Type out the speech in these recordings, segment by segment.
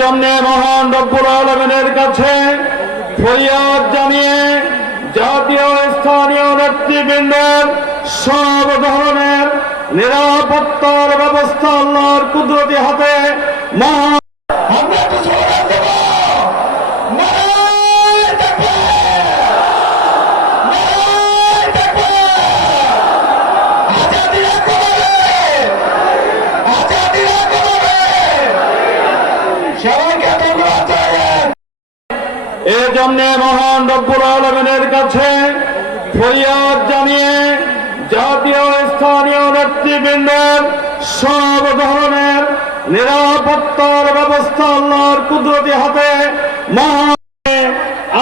জন্য মহান রব্বুল আলামিনের কাছে ফরিয়াদ জানিয়ে জাতীয় স্থানীয় নেতৃবৃন্দের সব ধরনের নিরাপত্তার ব্যবস্থা আল্লাহর কুদরতি হাতে এজন্য মহান রব্বুল আলামিনের কাছে ফরিয়াদ জানিয়ে জাতীয় স্থানীয় নেতৃবৃন্দের সব ধরনের নিরাপত্তার ব্যবস্থা আল্লাহর কুদরতি হাতে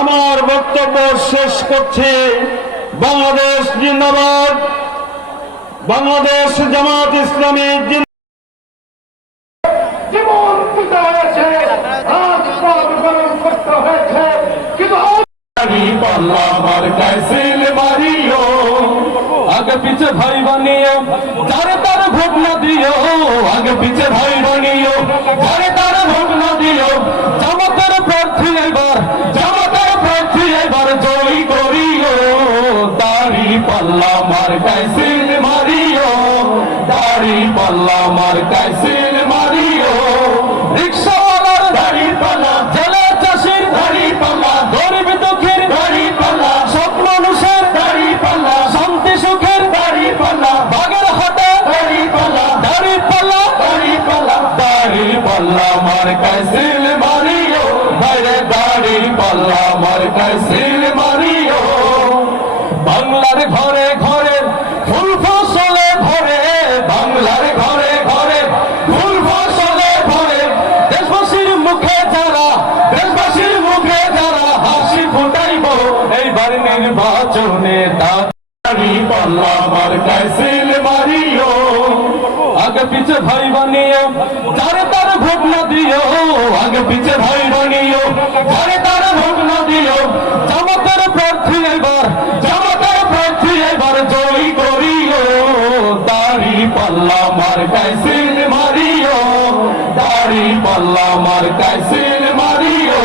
আমার বক্তব্য শেষ করছি। বাংলাদেশ জিন্দাবাদ, বাংলাদেশ জামাত ইসলামী জীবন দিতে হয়েছে, রাজপথ গরম করতে হয়েছে, কিন্তু আগে পিছে ভাই বানিও যারে তার ভোট না দিও, আগে পিছে ভাই বানিও যারে তার ভোট না দিও। জামাতের প্রার্থী এবার জয়ী করিও, দাড়ি পাল্লা মার কাইসিল মারিও, দাড়ি পাল্লা মার কাইসিল মারিও। রিক্সাওয়ালার দাড়ি পাল্লা, জেলে চাষির দাড়ি পাল্লা, গরিব দুঃখীর দাড়ি পাল্লা, সব মানুষের দাড়ি পাল্লা, শান্তি সুখের দাড়ি পাল্লা, বাগের হাটে দাড়ি পাল্লা, দাড়ি পাল্লা, দাড়ি পাল্লা, দাড়ি পাল্লা মার কাইসিল মারিও, বাইরে দাড়ি পাল্লা মার কাইসিল মারিও। বাংলার ঘরে ঘরে ফুল ফসলে ভরে, বাংলার ঘরে ঘরে ফুল ফসলে ভরে। দেশবাসীর মুখে যারা হাসি ফুটাইব এইবার নির্বাচনে, দাড়ি পাল্লা মার কাইসিল মারিও। আগে পিছে ভাই বানিও যারে তার ভোট না দিও, আগে পিছে ভাই বানিও যারে তার ভোট না দিও। জামাতের প্রার্থী এবার জয়ী করিও, দাড়ি পাল্লা মার কাইসিল মারিও, দাড়ি পাল্লা মার কাইসিল মারিও।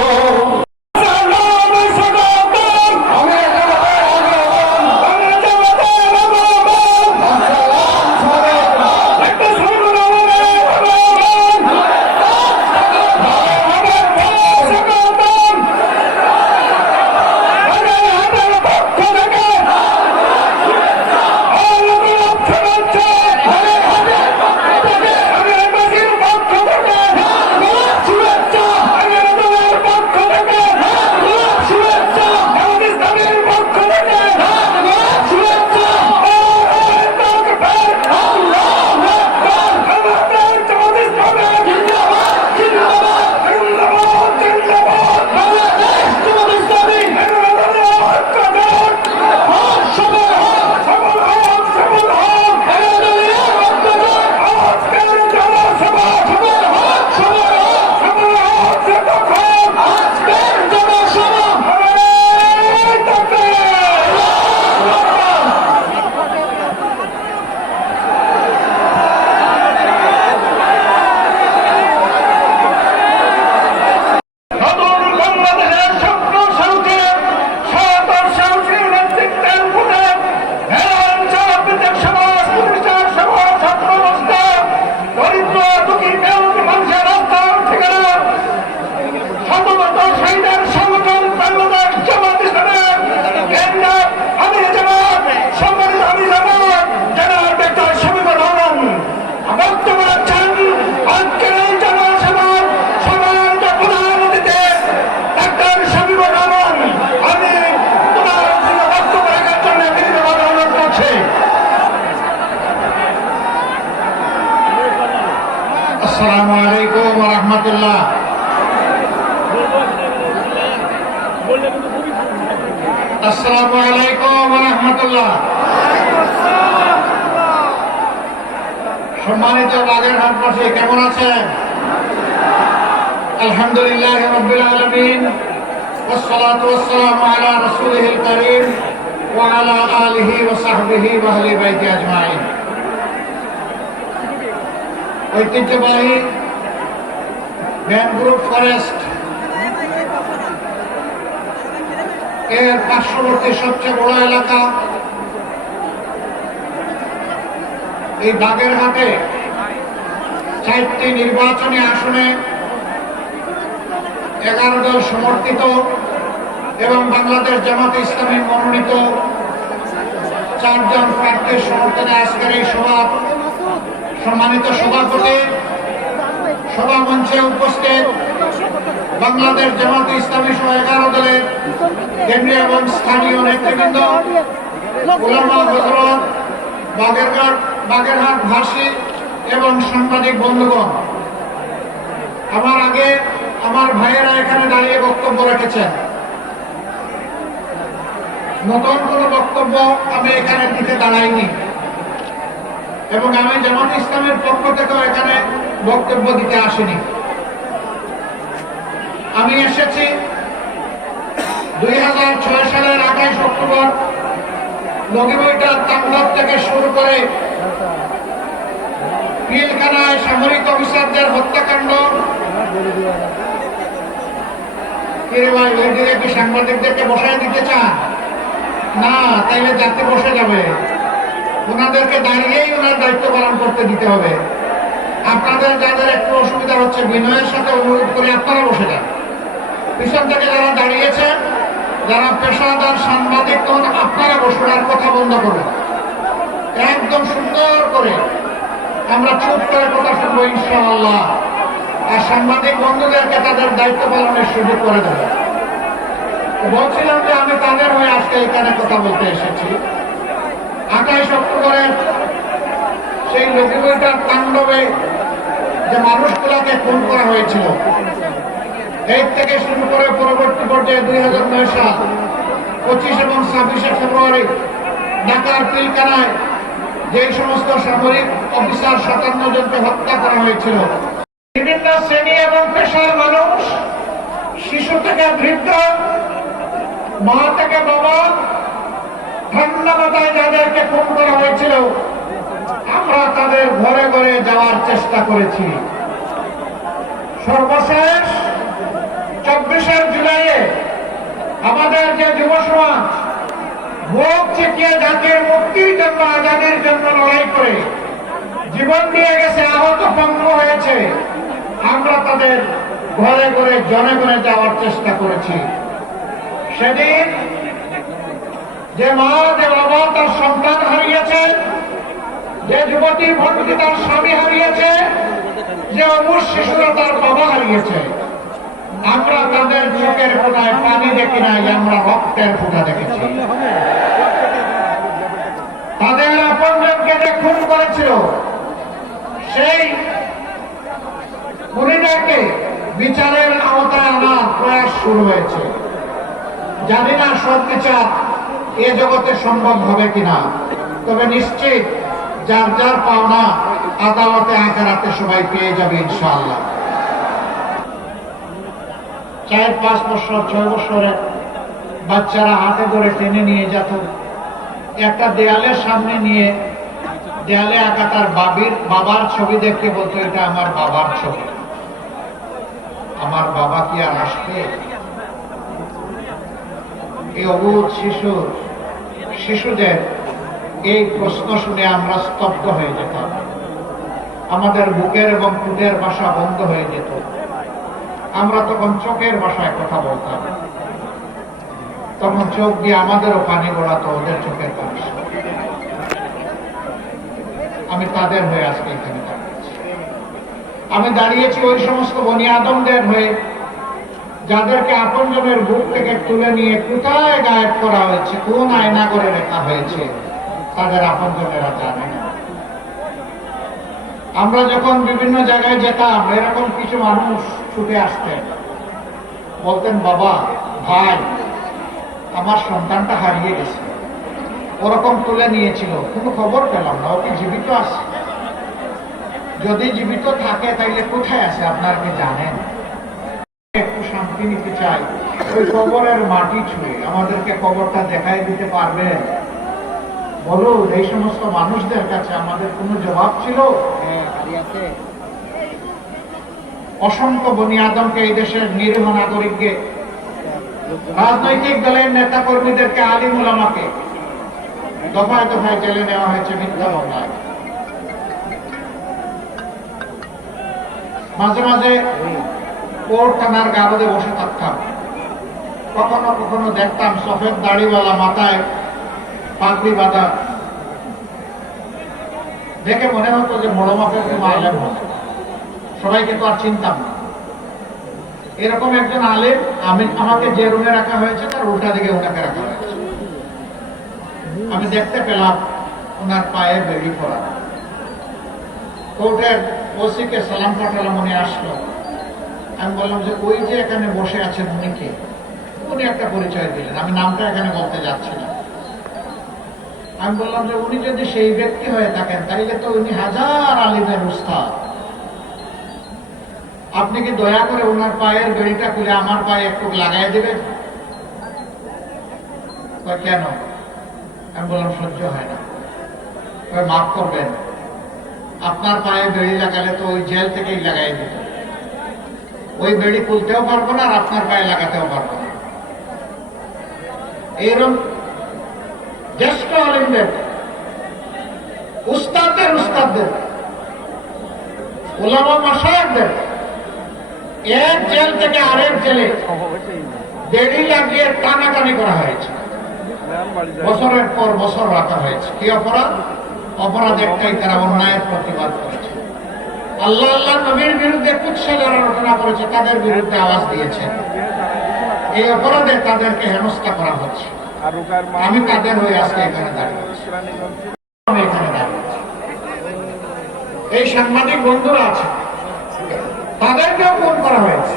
আসসালামু আলাইকুম ওয়া রাহমাতুল্লাহ। আসসালামু আলাইকুম ওয়া রাহমাতুল্লাহ। সম্মানিত বাগেরহাটবাসী কেমন আছেন? আলহামদুলিল্লাহ রাব্বিল আলামিন, ওয়াসসালাতু ওয়াসসালামু আলা রাসূলিল কারীম ওয়া আলা আলিহি ওয়া সাহবিহি ওয়া আহলি বাইতি আজমাইন। ঐতিহ্যবাহী ম্যানগ্রোভ ফরেস্ট এর পার্শ্ববর্তী সবচেয়ে বড় এলাকা এই বাগেরহাটে 4টি নির্বাচনী আসনে 11 দল সমর্থিত এবং বাংলাদেশ জামাতে ইসলামী মনোনীত 4 জন প্রার্থীর সমর্থনে আজকের এই সভা সম্মানিত সভাপতি সভা মঞ্চে উপস্থিত বাংলাদেশ জামাতে ইসলামী সহ 11 দলের কেন্দ্রীয় এবং স্থানীয় নেতৃবৃন্দ, উলামা হযরত, বাগেরহাট ভাষী এবং সাংবাদিক বন্ধুগণ, আমার আগে আমার ভাইয়েরা এখানে দাঁড়িয়ে বক্তব্য রেখেছেন। নতুন কোনো বক্তব্য আমি এখানে দিতে দাঁড়াইনি এবং আমি জামাত ইসলামের পক্ষ থেকেও এখানে বক্তব্য দিতে আসিনি। আমি এসেছি 2006 সালের 28 অক্টোবর লগিবইটার তাণ্ডব থেকে শুরু করে পিলখানায় সামরিক অফিসারদের হত্যাকাণ্ড। কিরে ভাই, ওই দিকে কি সাংবাদিকদেরকে বসায় দিতে চান? না, তাইলে যাতে বসে যাবে, ওনাদেরকে দাঁড়িয়েই ওনার দায়িত্ব পালন করতে দিতে হবে। আপনাদের যাদের একটু অসুবিধা হচ্ছে, বিনয়ের সাথে অনুরোধ করে আপনারা বসে যান। পিছন থেকে যারা দাঁড়িয়েছেন, যারা পেশাদার সাংবাদিক, তখন আপনারা বসুন, আর কথা বন্ধ করবেন। একদম সুন্দর করে আমরা চুপ করে কথা শুনবো ইনশাআল্লাহ। আর সাংবাদিক বন্ধুদেরকে তাদের দায়িত্ব পালনের সুযোগ করে দেবে। বলছিলাম যে আমি তাদের হয়ে আজকে এখানে কথা বলতে এসেছি। 28 অক্টোবরের সেই লগিবইটার তাণ্ডবে যে মানুষগুলাকে খুন করা হয়েছিল, এর থেকে শুরু করে পরবর্তী পর্যায়ে 2009 সাল 25 এবং 26শে ফেব্রুয়ারি ঢাকার পিলখানায় যে সমস্ত সামরিক অফিসার 57 জনকে হত্যা করা হয়েছিল, বিভিন্ন শ্রেণী এবং পেশার মানুষ, শিশু থেকে বৃদ্ধ, মা থেকে বাবা, ঠান্ডা মাথায় যাদেরকে খুন করা হয়েছিল, আমরা তাদের ঘরে ঘরে যাওয়ার চেষ্টা করেছি। সর্বশেষ 24 জুলাইয়ে আমাদের যে যুব সমাজ বুক চিতিয়ে জাতির মুক্তির জন্য, আজাদির জন্য লড়াই করে জীবন দিয়ে গেছে, আহত পঙ্গু হয়েছে, আমরা তাদের ঘরে ঘরে জনে জনে যাওয়ার চেষ্টা করেছি। সেদিন যে মা, যে বাবা তার সন্তান হারিয়েছে, যে যুবতী ভণ্ডী তার স্বামী হারিয়েছে, যে অবুজ শিশুরা তার বাবা হারিয়েছে, আমরা তাদের চোখের কোনায় পানি দেখি নাই, আমরা রক্তের ফোঁটা দেখেছি। তাদের আপনজনকে যে খুন করেছিল, সেই খুনিটাকে বিচারের আওতায় আনার প্রয়াস শুরু হয়েছে। জানি না সব বিচার এ জগতে সম্ভব হবে কিনা, তবে নিশ্চিত যার যার পাওনা আদালতে আখেরাতে সবাই পেয়ে যাবে ইনশাআল্লাহ। 4-5 বছর 6 বছরের বাচ্চারা হাতে ধরে টেনে নিয়ে যেত, একটা দেয়ালের সামনে নিয়ে দেয়ালে আঁকা তার বাবার ছবি দেখে বলতো, এটা আমার বাবার ছবি, আমার বাবা কি আর আসবে? এই অবুধ শিশুদের এই প্রশ্ন শুনে আমরা স্তব্ধ হয়ে যেতাম, আমাদের বুকের এবং ঠোঁটের ভাষা বন্ধ হয়ে যেত। আমরা তখন চোখের ভাষায় কথা বলতাম, তখন চোখ দিয়ে আমাদেরও পানি গড়াতো ওদের চোখের পানি। আমি তাদের হয়ে আজকে এখানে দাঁড়িয়েছি। আমি দাঁড়িয়েছি ওই সমস্ত বনি আদমদের হয়ে যাদেরকে আপনজনের বুক থেকে তুলে নিয়ে কোথায় গায়েব করা হয়েছে, কোন আয়না করে রেখা হয়েছে, তাদের আপনজনেরা জানে না। আমরা যখন বিভিন্ন জায়গায় যেতাম, এরকম কিছু মানুষ ছুটে আসতেন, বলতেন, বাবা, ভাই, আমার সন্তানটা হারিয়ে গেছে, ওরকম তুলে নিয়েছিল, কোনো খবর পেলাম না, ও কি জীবিত আছে? যদি জীবিত থাকে তাইলে কোথায় আছে আপনার কি জানেন? একটু শান্তি নিতে চাই, ওই কবরের মাটি ছুঁয়ে আমাদেরকে কবরটা দেখাই দিতে পারবেন? বলুন, এই সমস্ত মানুষদের কাছে আমাদের কোনো জবাব ছিল? অসংখ্য বনি আদমকে, এই দেশের নিরীহ নাগরিককে, রাজনৈতিক দলের নেতা কর্মীদেরকে, আলিম উলামাকে দফায় দফায় জেলে নেওয়া হয়েছে মিথ্যা মামলায়। মাঝে মাঝে কোর্ট থানার গারদে বসে থাকতাম, কখনো কখনো দেখতাম সফেদ দাড়িওয়ালা, মাথায় পাগড়ি বাঁধা, দেখে মনে হতো যে বড় মাপের কোনো আলেম হবে। সবাইকে তো আর চিনতাম না। এরকম একজন আলেম, আমাকে যে রুমে রাখা হয়েছে তার উল্টা দিকে ওনাকে রাখা হয়েছে। আমি দেখতে পেলাম ওনার পায়ে বেড়ি পড়া। কোর্টের ওসিকে সালাম পাঠালাম, উনি আসলো। আমি বললাম যে ওই যে এখানে বসে আছেন উনি কে? উনি একটা পরিচয় দিলেন, আমি নামটা এখানে বলতে যাচ্ছি না। আমি বললাম যে উনি যদি সেই ব্যক্তি হয়ে থাকেন তাইলে তো উনি হাজার আলিমের উস্তাদ। আপনি কি দয়া করে ওনার পায়ের বেড়িটা খুলে আমার পায়ে একটু লাগাই দেবেন? কেন? আমি বললাম সহ্য হয় না। মাফ করবেন, আপনার পায়ে বেড়ি লাগালে তো ওই জেল থেকেই লাগাই দিত। ওই বেড়ি খুলতেও পারবো না আর আপনার পায়ে লাগাতেও পারবো না। এরকম জ্যেষ্ঠ আলিমদের, উস্তাদের ওলামা মাশায়েখদের এক জেল থেকে আরেক জেলে বেড়ি লাগিয়ে টানাটানি করা হয়েছে, বছরের পর বছর রাখা হয়েছে। কি অপরাধ? অপরাধ একটাই, তারা অন্যায়ের প্রতিবাদ করেছে, আল্লাহ আল্লাহ নবীর বিরুদ্ধে কুৎসা যারা রচনা করেছে তাদের বিরুদ্ধে আওয়াজ দিয়েছে। এই অপরাধে তাদেরকে হেনস্থা করা হচ্ছে। আমি তাদের হয়ে আজকে এখানে দাঁড়িয়েছি। এই সাংবাদিক বন্ধুরা আছে, তাদেরকেও খুন করা হয়েছে,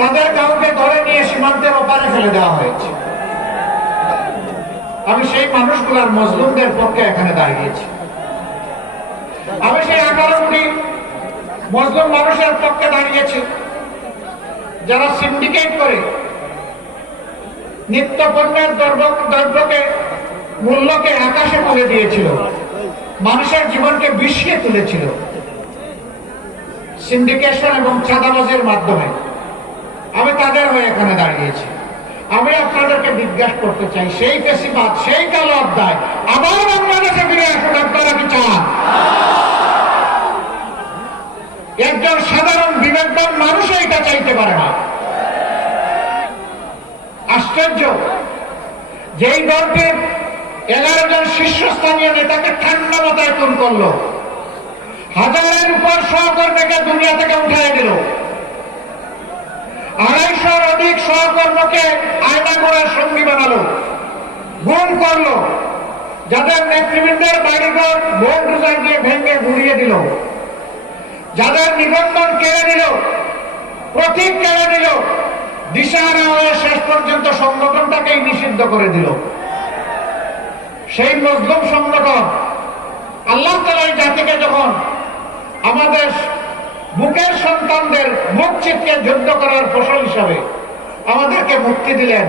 তাদের কাউকে ধরে নিয়ে সীমান্তের ওপারে ফেলে দেওয়া হয়েছে। আমি সেই মানুষগুলার, মজলুমদের পক্ষে এখানে দাঁড়িয়েছি। আমি সেই 18 কোটি মজলুম মানুষের পক্ষে দাঁড়িয়েছি যারা সিন্ডিকেট করে নিত্য পণ্যের দ্রব্যকে, মূল্যকে আকাশে তুলে দিয়েছিল, মানুষের জীবনকে বিষিয়ে তুলেছিল সিন্ডিকেশন এবং চাঁদাবাজের মাধ্যমে। আমি তাদের হয়ে এখানে দাঁড়িয়েছি। আমি আপনাদেরকে জিজ্ঞাসা করতে চাই, সেই ফ্যাসিবাদ, সেই কালো অধ্যায় আবার বাংলাদেশে ফিরে আসুন, আপনারা কি চান? একজন সাধারণ বিবেকবান মানুষ এটা চাইতে পারে না। আশ্চর্য, যেই দলটির 11 জন শীর্ষস্থানীয় নেতাকে ঠান্ডা মাথায় খুন করলো, হাজারের উপর সহকর্মীকে দুনিয়া থেকে উঠিয়ে দিল, 250-র অধিক সহকর্মীকে আয়না করার সঙ্গী বানালো, গুম করলো, যাদের নেতৃবৃন্দের বাড়িঘর বোল্ডোজার দিয়ে ভেঙে ঘুরিয়ে দিল, যাদের নিবন্ধন কেড়ে নিল, প্রতীক কেড়ে নিল, দিশাহারা হয়ে শেষ পর্যন্ত সংগঠনটাকেই নিষিদ্ধ করে দিল। সেই মজলুম সংগঠন আল্লাহ তাআলা এই জাতিকে যখন আমাদের বুকের সন্তানদের মুখ চিৎকে যুদ্ধ করার ফসল হিসাবে আমাদেরকে মুক্তি দিলেন,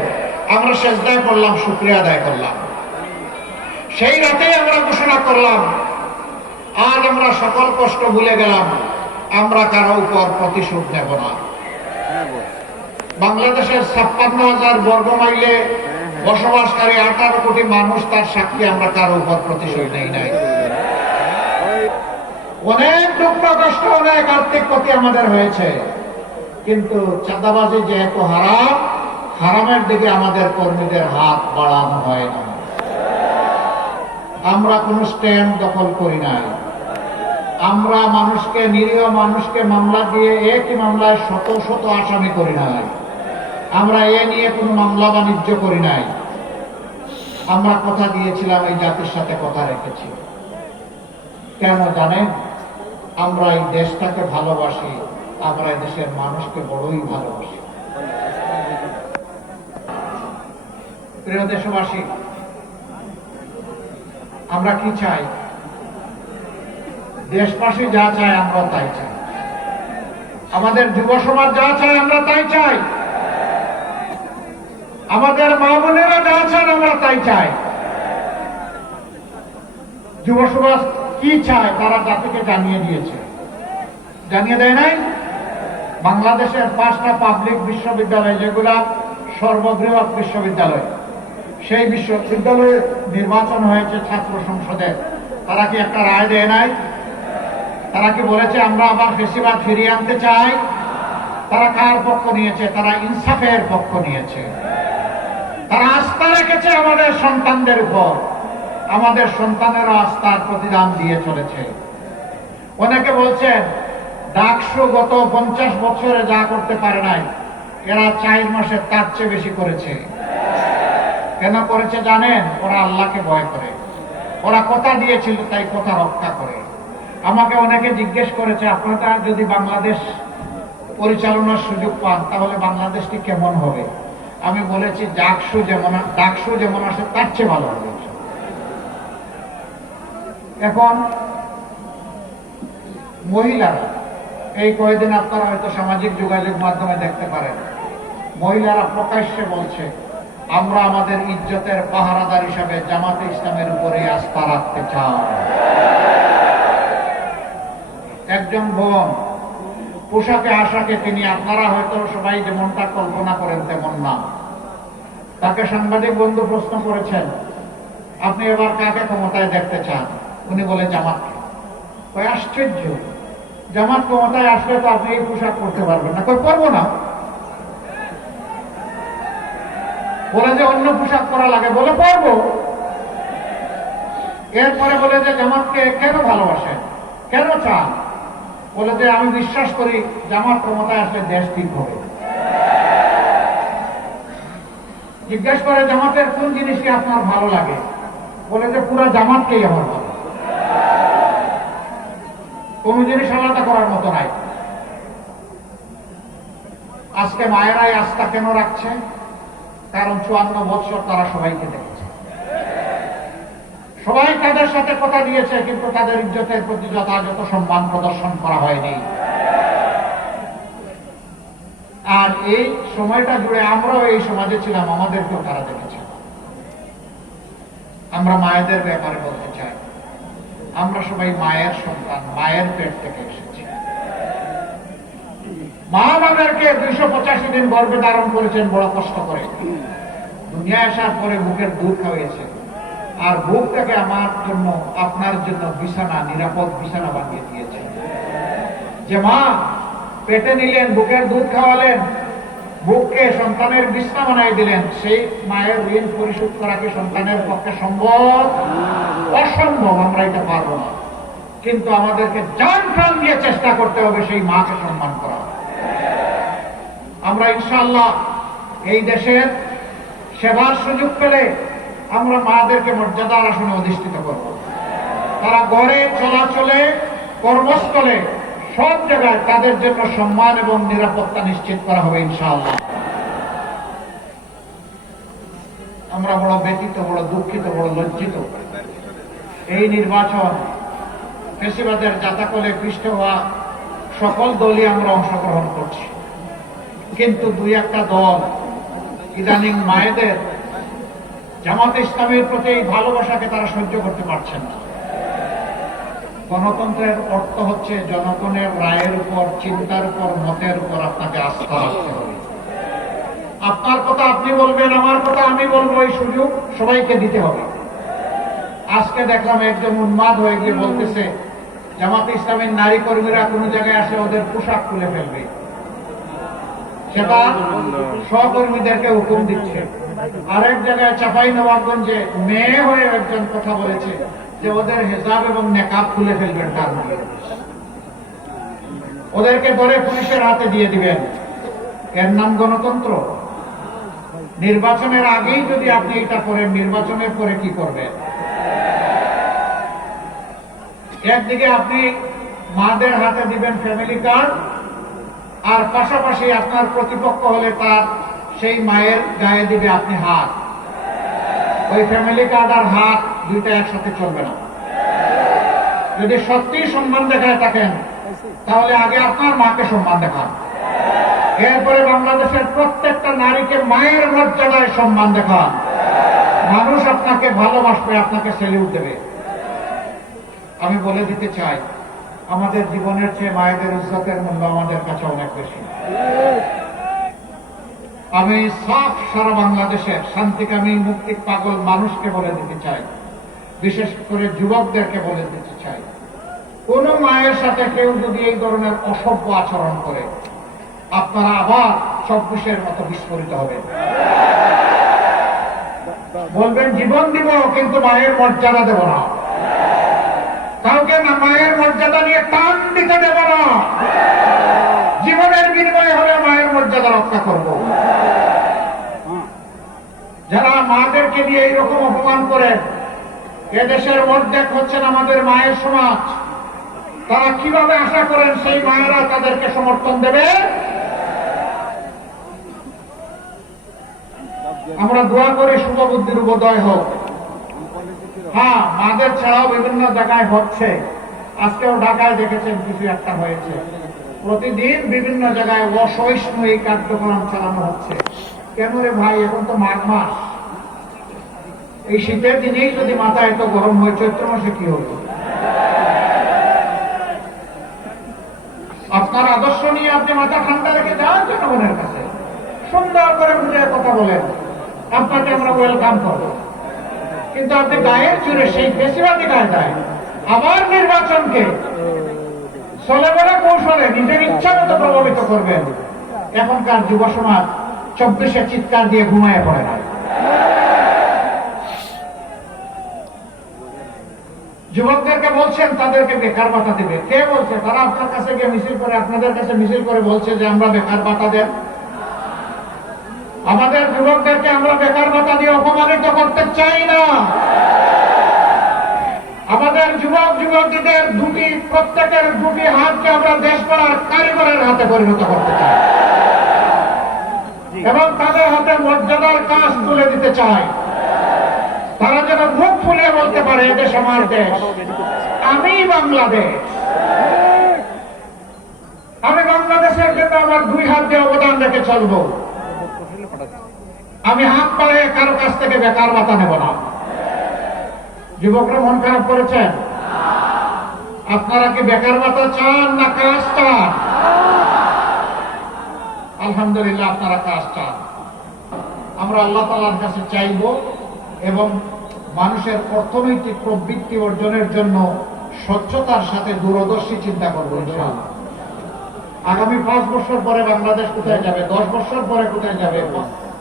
আমরা সেজদায় পড়লাম, শুকরিয়া আদায় করলাম। সেই রাতেই আমরা ঘোষণা করলাম, আজ আমরা সকল কষ্ট ভুলে গেলাম, আমরা কারো উপর প্রতিশোধ নেব না। বাংলাদেশের 56,000 বর্গ মাইলে বসবাসকারী 18 কোটি মানুষ, তার সাক্ষী আমরা কারো উপর প্রতিশোধ নেই নাই। অনেক দুঃখ কষ্ট, অনেক আর্থিক ক্ষতি আমাদের হয়েছে, কিন্তু চাঁদাবাজি যে এত হারাম, হারামের দিকে আমাদের কর্মীদের হাত বাড়ানো হয় না। আমরা কোনো স্ট্যান্ড দখল করি নাই। আমরা মানুষকে, নিরীহ মানুষকে মামলা দিয়ে একই মামলায় শত শত আসামি করি নাই। আমরা এ নিয়ে কোনো মামলা বাণিজ্য করি নাই। আমরা কথা দিয়েছিলাম, এই জাতির সাথে কথা রেখেছি। কেন জানেন? আমরা এই দেশটাকে ভালোবাসি, আমরা এই দেশের মানুষকে বড়ই ভালোবাসি। প্রিয় দেশবাসী, আমরা কি চাই? দেশবাসী যা চায় আমরা তাই চাই, আমাদের যুব সমাজ যা চায় আমরা তাই চাই, আমাদের মা বোনেরা যা চান আমরা তাই চাই। যুব সমাজ কি চায় তারা জাতিকে জানিয়ে দিয়েছে, জানিয়ে দেয় নাই? বাংলাদেশের 5টা পাবলিক বিশ্ববিদ্যালয়, যেগুলা সর্ববৃহৎ বিশ্ববিদ্যালয়, সেই বিশ্ববিদ্যালয়ে নির্বাচন হয়েছে ছাত্র সংসদের। তারা কি একটা রায় দেয় নাই? তারা কি বলেছে আমরা আবার ফেসিবাদ ফিরিয়ে আনতে চাই? তারা কার পক্ষ নিয়েছে? তারা ইনসাফের পক্ষ নিয়েছে। তারা আস্থা রেখেছে আমাদের সন্তানদের উপর। আমাদের সন্তানেরা আস্থার প্রতিদান দিয়ে চলেছে। অনেকে বলছেন ডাকসু গত 50 বছরে যা করতে পারে নাই, এরা 4 মাসে তার চেয়ে বেশি করেছে। কেন করেছে জানেন? ওরা আল্লাহকে ভয় করে। ওরা কথা দিয়েছিল, তাই কথা রক্ষা করে। আমাকে অনেকে জিজ্ঞেস করেছে, আপনারা যদি বাংলাদেশ পরিচালনার সুযোগ পান তাহলে বাংলাদেশটি কেমন হবে? আমি বলেছি ডাকসু যেমন আসে তার চেয়ে ভালো হবে। এখন মহিলারা, এই কয়েকদিন আপনারা হয়তো সামাজিক যোগাযোগ মাধ্যমে দেখতে পারেন, মহিলারা প্রকাশ্যে বলছে আমরা আমাদের ইজ্জতের পাহারাদার হিসাবে জামাতে ইসলামের উপরে আস্থা রাখতে চাই। একজন বোন পোশাকে আশাকে, তিনি আপনারা হয়তো সবাই যেমনটা কল্পনা করেন তেমন না। তাকে সাংবাদিক বন্ধু প্রশ্ন করেছেন, আপনি এবার কাকে ক্ষমতায় দেখতে চান? উনি বলে জামাতকে। কই আশ্চর্য, জামাত ক্ষমতায় আসলে তো আপনি এই পোশাক করতে পারবেন না। কই করবো না। বলে যে অন্য পোশাক করা লাগে, বলে পারবো। এরপরে বলে যে জামাতকে কেন ভালোবাসেন, কেন চান? বলে যে আমি বিশ্বাস করি জামাত ক্ষমতায় আসলে দেশ ঠিক হবে। জিজ্ঞেস করে জামাতের কোন জিনিসটি আপনার ভালো লাগে? বলে যে পুরো জামাতকেই আমার ভালো, কোন জিনিস আলাদা করার মতো নাই। আজকে মায়েরাই আস্থা কেন রাখছে? কারণ 54 বছর তারা সবাইকে দেখেছে, সবাই তাদের সাথে কথা দিয়েছে, কিন্তু তাদের ইজ্জতের প্রতি যথাযথ সম্মান প্রদর্শন করা হয়নি। আর এই সময়টা জুড়ে আমরাও এই সমাজে ছিলাম, আমাদেরকেও তারা দেখেছে। আমরা মায়েদের ব্যাপারে বলতে চাই, আমরা সবাই মায়ের সন্তান, মায়ের পেট থেকে এসেছি। মা আমাদেরকে 285 দিন গর্ভে ধারণ করেছেন বড় কষ্ট করে। দুনিয়া আসার পরে বুকের দুধ খাওয়াইছে, আর বুকটাকে আমার জন্য, আপনার জন্য বিছানা, নিরাপদ বিছানা বানিয়ে দিয়েছে। যে মা পেটে নিলেন, বুকের দুধ খাওয়ালেন, বুককে সন্তানের বিছানা বানাই দিলেন, সেই মায়ের ঋণ পরিশোধ করা কি সন্তানের পক্ষে সম্ভব? অসম্ভব। আমরা এটা পারবো না, কিন্তু আমাদেরকে জান প্রাণ দিয়ে চেষ্টা করতে হবে সেই মাকে সম্মান করা। আমরা ইনশাআল্লাহ এই দেশের সেবার সুযোগ পেলে আমরা মাদেরকে মর্যাদার আসনে অধিষ্ঠিত করব। তারা ঘরে, চলাচলে, কর্মস্থলে, সব জায়গায় তাদের জন্য সম্মান এবং নিরাপত্তা নিশ্চিত করা হবে ইনশাআল্লাহ। আমরা বড় ব্যথিত, বড় দুঃখিত, বড় লজ্জিত। এই নির্বাচন ফ্যাসিবাদের জাতাকলে পৃষ্ঠ হওয়া সকল দলই আমরা অংশগ্রহণ করছি, কিন্তু 2-1টা দল ইদানিং মায়েদের, জামাত ইসলামের প্রতি এই ভালোবাসাকে তারা সহ্য করতে পারছেন না। গণতন্ত্রের অর্থ হচ্ছে জনগণের রায়ের উপর, চিন্তার উপর, মতের উপর আপনাকে আস্থা রাখতে হবে। আপনার কথা আপনি বলবেন, আমার কথা আমি বলবো, এই সুযোগ সবাইকে দিতে হবে। আজকে দেখলাম একজন উন্মাদ হয়ে গিয়ে বলতেছে জামাত ইসলামের নারী কর্মীরা কোনো জায়গায় আসলে ওদের পোশাক খুলে ফেলবে, সেটা সহকর্মীদেরকে হুকুম দিচ্ছে। আরেক জায়গায় চাঁপাইনবাবগঞ্জে মেয়ে হয়ে একজন কথা বলেছে যে ওদের হিজাব এবং নেকাব খুলে ফেলবেন, তার মানে ওদেরকে ধরে পুলিশের হাতে দিয়ে দিবেন। এর নাম গণতন্ত্র? নির্বাচনের আগেই যদি আপনি এটা করেন, নির্বাচনের পরে কি করবেন? একদিকে আপনি মাদের হাতে দিবেন ফ্যামিলি কার্ড, আর পাশাপাশি আপনার প্রতিপক্ষ হলে তার সেই মায়ের গায়ে দিবে আপনি হাত। ওই ফ্যামিলি কার্ড আর হাত দুইটা একসাথে চলবে না। যদি সত্যিই সম্মান দেখায় থাকেন, তাহলে আগে আপনার মাকে সম্মান দেখান, এরপরে বাংলাদেশের প্রত্যেকটা নারীকে মায়ের মর্যাদায় সম্মান দেখান। মানুষ আপনাকে ভালোবাসবে, আপনাকে সেলিউট দেবে। আমি বলে দিতে চাই, আমাদের জীবনের চেয়ে মায়েদের ইজ্জতের মূল্য আমাদের কাছে অনেক বেশি। আমি সাফ সারা বাংলাদেশের শান্তিকামী মুক্তি পাগল মানুষকে বলে দিতে চাই, বিশেষ করে যুবকদেরকে বলে দিতে চাই, কোন মায়ের সাথে কেউ যদি এই ধরনের অসভ্য আচরণ করে আপনারা আবার 24-এর মতো বিস্ফোরিত হবে। বলবেন জীবন দিব কিন্তু মায়ের মর্যাদা দেব না, কাউকে না মায়ের মর্যাদা নিয়ে টান দিতে দেব না, জীবনের বিনিময়ে হলে মায়ের মর্যাদা রক্ষা করব। যারা মাদেরকে নিয়ে এইরকম অপমান করেন, এদেশের অর্ধেক হচ্ছেন আমাদের মায়ের সমাজ, তারা কিভাবে আশা করেন সেই মায়েরা তাদেরকে সমর্থন দেবে? আমরা দোয়া করি শুভবুদ্ধির উদয় হোক। হ্যাঁ, মাদের ছাড়াও বিভিন্ন জায়গায় হচ্ছে, আজকেও ঢাকায় দেখেছেন কিছু একটা হয়েছে। প্রতিদিন বিভিন্ন জায়গায় অসহিষ্ণু এই কার্যক্রম চালানো হচ্ছে। কেন রে ভাই, এখন তো মাঘ মাস, এই শীতের দিনেই যদি মাথা এত গরম হয়, চৈত্র মাসে কি হবে? আপনার আদর্শ নিয়ে আপনি মাথা ঠান্ডা রেখে যান জনগণের কাছে, সুন্দর করে বুঝে কথা বলেন, আপনাকে আমরা ওয়েলকাম করব। কিন্তু আপনি গায়ের জুড়ে সেই বেশিবাদী কায়দায় আবার নির্বাচনকে চলে বলে কৌশলে নিজের ইচ্ছা মতো প্রভাবিত করবেন। এখনকার যুব সমাজ 24-এ চিৎকার দিয়ে ঘুমায় পড়ে না। যুবকদেরকে বলছেন তাদেরকে বেকার ভাতা দেবে, কে বলছে? তারা আপনার কাছে গিয়ে মিছিল করে, আপনাদের কাছে মিছিল করে বলছে যে আমরা বেকার ভাতা দেন। আমাদের যুবকদেরকে আমরা বেকার ভাতা দিয়ে অপমানিত করতে চাই না। আমাদের যুবক যুবতীদের প্রত্যেকের দুটি হাতকে আমরা দেশ গড়ার কারিগরের হাতে পরিণত করতে চাই এবং তাদের হাতে মর্যাদার কাজ তুলে দিতে চাই। তারা যেন মুখ ফুলিয়ে বলতে পারে, এদেশ আমার দেশ, আমি বাংলাদেশ, আমি বাংলাদেশের জন্য আমার 2 হাত দিয়ে অবদান রেখে চলব। আমি হাত পাড়ে কারো কাছ থেকে বেকার ভাতা নেব না। যুবকরা মন খারাপ করেছেন? আপনারা কি বেকার ভাতা চান না কাজ চান? আলহামদুলিল্লাহ, আপনারা কাজ চান। আমরা আল্লাহ তাআলার কাছে চাইব এবং মানুষের অর্থনৈতিক প্রবৃত্তি অর্জনের জন্য স্বচ্ছতার সাথে দূরদর্শী চিন্তা করবো ইনশাআল্লাহ। আগামী 5 বছর পরে বাংলাদেশ কোথায় যাবে, 10 বছর পরে কোথায় যাবে,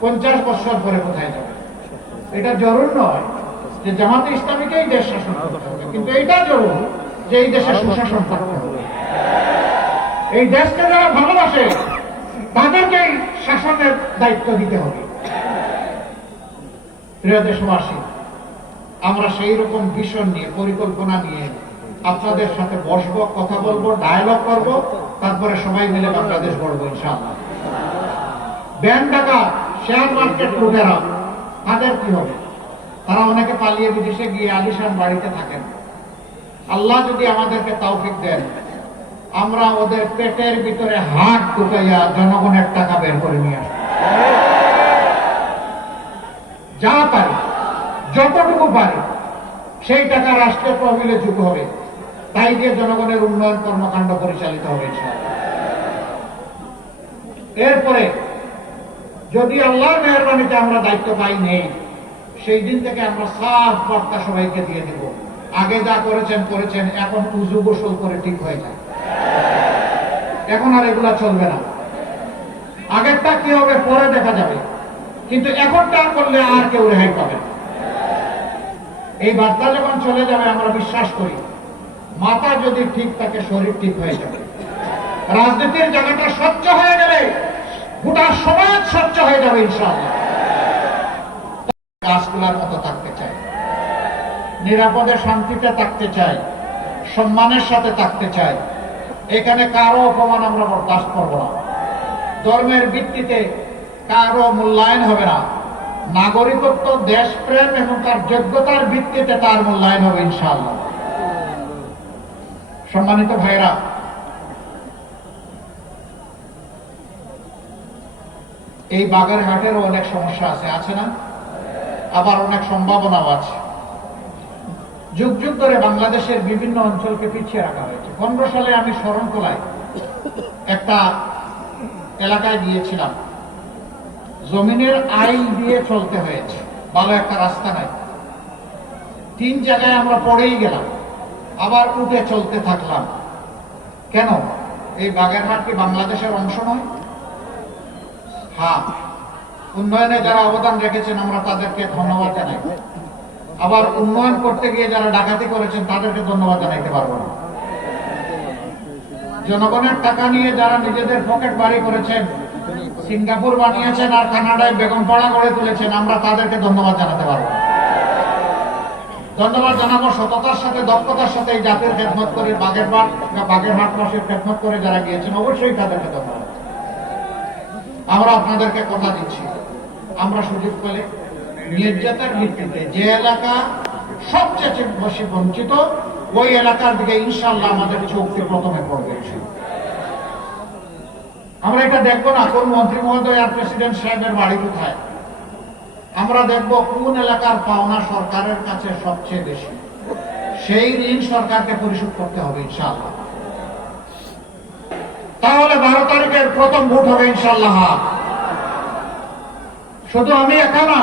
50 বছর পরে কোথায় যাবে, এটা জরুরি নয় যে জামাতে ইসলামীকেই দেশ শাসন করতে হবে, কিন্তু এটা জরুরি যে এই দেশে সুশাসন থাকতে হবে। এই দেশকে যারা ভালোবাসে তাদেরকেই শাসনের দায়িত্ব দিতে হবে। প্রিয় দেশবাসী, আমরা সেই রকম ভিশন নিয়ে, পরিকল্পনা নিয়ে আপনাদের সাথে বসবো, কথা বলবো, ডায়ালগ করব, তারপরে সবাই মিলে বাংলাদেশ গড়বো ইনশাআল্লাহ। ব্যাংক ডাকাত, শেয়ার মার্কেট লুটেরা, তাদের কি হবে? তারা অনেকে পালিয়ে বিদেশে গিয়ে আলিশান বাড়িতে থাকেন। আল্লাহ যদি আমাদেরকে তৌফিক দেন, আমরা ওদের পেটের ভিতরে হাত ঢুকাইয়া জনগণের টাকা বের করে নিয়ে আসবো। যা পারি, যতটুকু পারি, সেই টাকা রাষ্ট্রীয় তহবিলে যুক্ত হবে, তাই দিয়ে জনগণের উন্নয়ন কর্মকাণ্ড পরিচালিত হবে ইনশাআল্লাহ। এরপরে যদি আল্লাহর মেহেরবানিতে আমরা দায়িত্ব পাই নেই, সেই দিন থেকে আমরা সাফ বার্তা সবাইকে দিয়ে দেব, আগে যা করেছেন করেছেন, এখন উজু গোসল করে ঠিক হয়ে যায়, এখন আর এগুলা চলবে না। আগেরটা কি হবে পরে দেখা যাবে, কিন্তু এখনটা করলে আর কেউ রেহাই পাবে না। এই বার্তা যখন চলে যাবে, আমরা বিশ্বাস করি মাথা যদি ঠিক থাকে শরীর ঠিক হয়ে যাবে। রাজনীতির জায়গাটা স্বচ্ছ হয়ে গেলে গোটা সমাজ স্বচ্ছ হয়ে যাবে ইনশাআল্লাহ। গাছগুলার মতো থাকতে চাই, নিরাপদে শান্তিতে থাকতে চাই, সম্মানের সাথে থাকতে চাই। এখানে কারো অপমান আমরা বরদাস্ত করব না। ধর্মের ভিত্তিতে কারো মূল্যায়ন হবে না। নাগরিকত্ব, দেশপ্রেম এবং তার যোগ্যতার ভিত্তিতে তার মূল্যায়ন হবে ইনশাআল্লাহ। সম্মানিত ভাইরা, এই বাগেরহাটেরও অনেক সমস্যা আছে না? আবার অনেক সম্ভাবনাও আছে। যুগ যুগ ধরে বাংলাদেশের বিভিন্ন অঞ্চলকে পিছিয়ে রাখা হয়েছে। 15 সালে আমি শরণখোলায় একটা এলাকায় গিয়েছিলাম। জমিনের আইল দিয়ে চলতে হয়েছে, ভালো একটা রাস্তা নাই। 3 জায়গায় আমরা পড়েই গেলাম, আবার উঠে চলতে থাকলাম। কেন? এই বাগেরহাট কি বাংলাদেশের অংশ নয়? হ্যাঁ, উন্নয়নে যারা অবদান রেখেছেন আমরা তাদেরকে ধন্যবাদ জানাই। আবার উন্নয়ন করতে গিয়ে যারা ডাকাতি করেছেন তাদেরকে ধন্যবাদ জানাইতে পারবো না। জনগণের টাকা নিয়ে যারা নিজেদের পকেট বাড়ি করেছেন, সিঙ্গাপুর বানিয়েছেন আর কানাডায় বেগমপাড়া গড়ে তুলেছেন, আমরা তাদেরকে ধন্যবাদ জানাতে পারবো না। ধন্যবাদ জানাবো সততার সাথে, দক্ষতার সাথে এই জাতির খেদমত করে বাগেরহাটবাসীর খেদমত করে যারা গিয়েছেন, অবশ্যই তাদেরকে ধন্যবাদ। আমরা আপনাদেরকে কথা দিচ্ছি, আমরা সুযোগ পেলে নির্যাতনের ভিত্তিতে যে এলাকা সবচেয়ে বেশি বঞ্চিত ওই এলাকার দিকে ইনশাআল্লাহ আমাদের চোখকে প্রথমে পড়বে। আমরা এটা দেখবো না কোন মন্ত্রী মহোদয় আর প্রেসিডেন্ট সাহেবের বাড়ি কোথায়, আমরা দেখব কোন এলাকার পাওনা সরকারের কাছে সবচেয়ে বেশি, সেই ঋণ সরকারকে পরিশোধ করতে হবে ইনশাআল্লাহ। তাহলে 12 তারিখের প্রথম ভোট হবে ইনশাআল্লাহ। শুধু আমি একা না,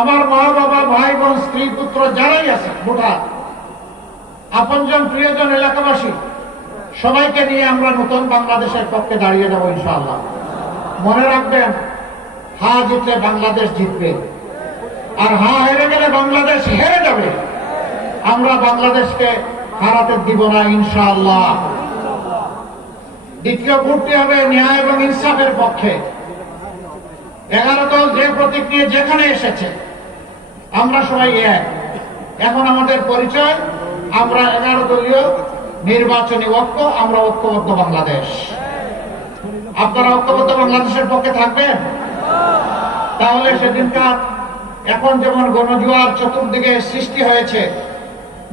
আমার মা বাবা ভাই বোন স্ত্রী পুত্র যারাই আছে ভোটার, আপনজন প্রিয়জন এলাকাবাসী সবাইকে নিয়ে আমরা নতুন বাংলাদেশের পক্ষে দাঁড়িয়ে যাব ইনশাআল্লাহ। মনে রাখবেন, হা জিতলে বাংলাদেশ জিতবে, আর হা হেরে গেলে বাংলাদেশ হেরে যাবে। আমরা বাংলাদেশকে হারাতে দিব না ইনশাআল্লাহ। দ্বিতীয় ভোটটি হবে ন্যায় এবং ইনসাফের পক্ষে। 11 দল যে প্রতীক নিয়ে যেখানে এসেছে আমরা সবাই এক। এখন আমাদের পরিচয়, আমরা 11 দলীয় নির্বাচনী ঐক্য, আমরা ঐক্যবদ্ধ বাংলাদেশ। আপনারা ঐক্যবদ্ধ বাংলাদেশের পক্ষে থাকবেন? তাহলে সেদিনকার এখন যেমন গণজোয়ার চতুর্দিকে সৃষ্টি হয়েছে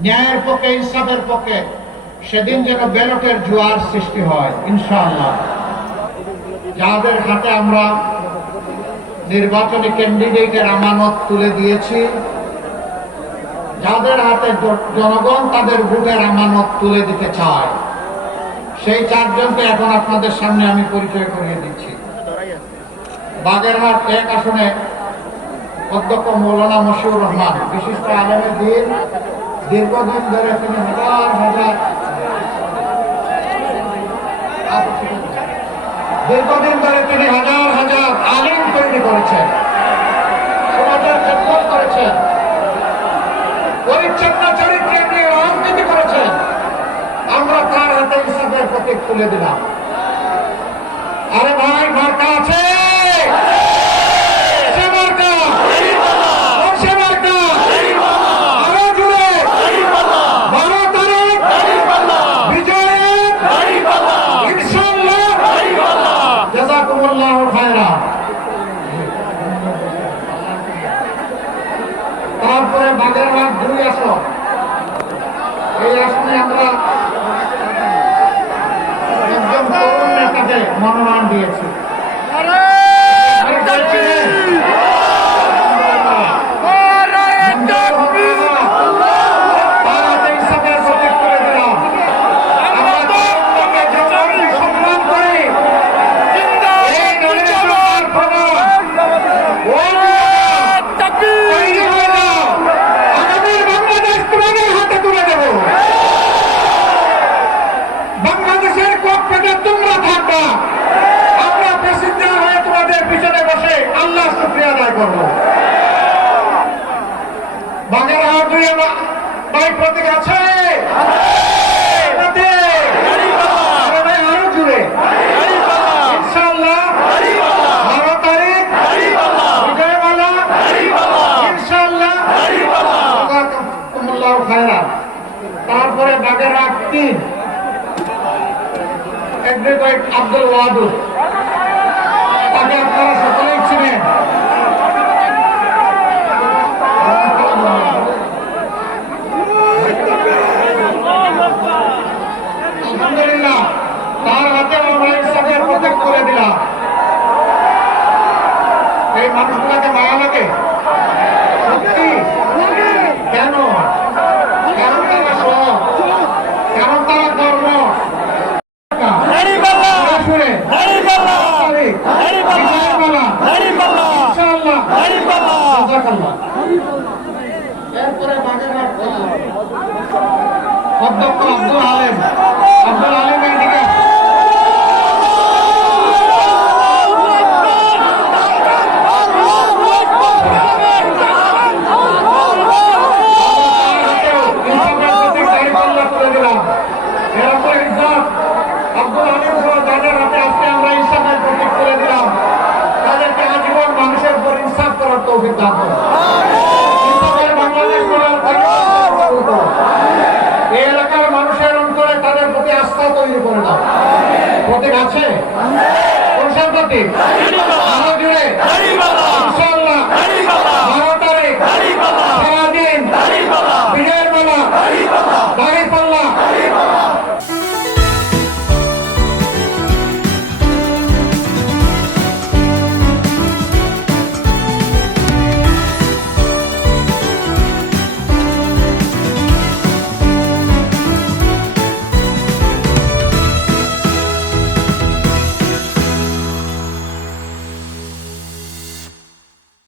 ন্যায়ের পক্ষে, ইনসাফের পক্ষে, সেদিন যেন ব্যালটের জোয়ার সৃষ্টি হয় ইনশাআল্লাহ। যাদের হাতে আমরা নির্বাচনী ক্যান্ডিডেটের আমানত তুলে দিয়েছি, যাদের হাতে জনগণ তাদের ভোটের আমানত তুলে দিতে চায়, সেই 4 জনকে এখন আপনাদের সামনে আমি পরিচয় করিয়ে দিচ্ছি। বাগেরহাট 1 আসনে অধ্যক্ষ মৌলানা মশিউর রহমান, বিশিষ্ট আলেমের দিন, দীর্ঘদিন ধরে তিনি হাজার হাজার আলিম তৈরি করেছেন, সমাজের খেদমত করেছেন, পরিচ্ছন্ন চরিত্র নিয়ে রাজনীতি করেছেন। আমরা তার হাতে ইনসাফের প্রতীক তুলে দিলাম। আরে ভাই, মার্কা আছে? তারপরে বাগেরহাট 2 আসন, এই আসনে আমরা একজন তরুণ নেতাকে মনোনয়ন দিয়েছি। বাগেরহাট 2 বাইক প্রতীক আছে? আরো জুড়ে ইনশাআল্লাহ 12 তারিখ বিজয়মালা ইনশাআল্লাহ। তারপরে বাগেরহাট 3 অ্যাডভোকেট আব্দুল ওয়াদুদ, তাকে আপনারা সকলেই চিনেন। আলহামদুলিল্লাহ, তার হাতে আমরা ইনসাফের প্রতীক করে দিলাম। এই মানুষগুলাকে মায়া লাগে সত্যি? কেন? কারণ তারা সৎ, কারণ তারা জাযাকাল্লাহ। এরপরে বাগেরহাট অধ্যক্ষ আব্দুল আলিমের দিকে এই এলাকার মানুষের অন্তরে তাদের প্রতি আস্থা তৈরি করে দাও। প্রতীক আছে কোন প্রতীক?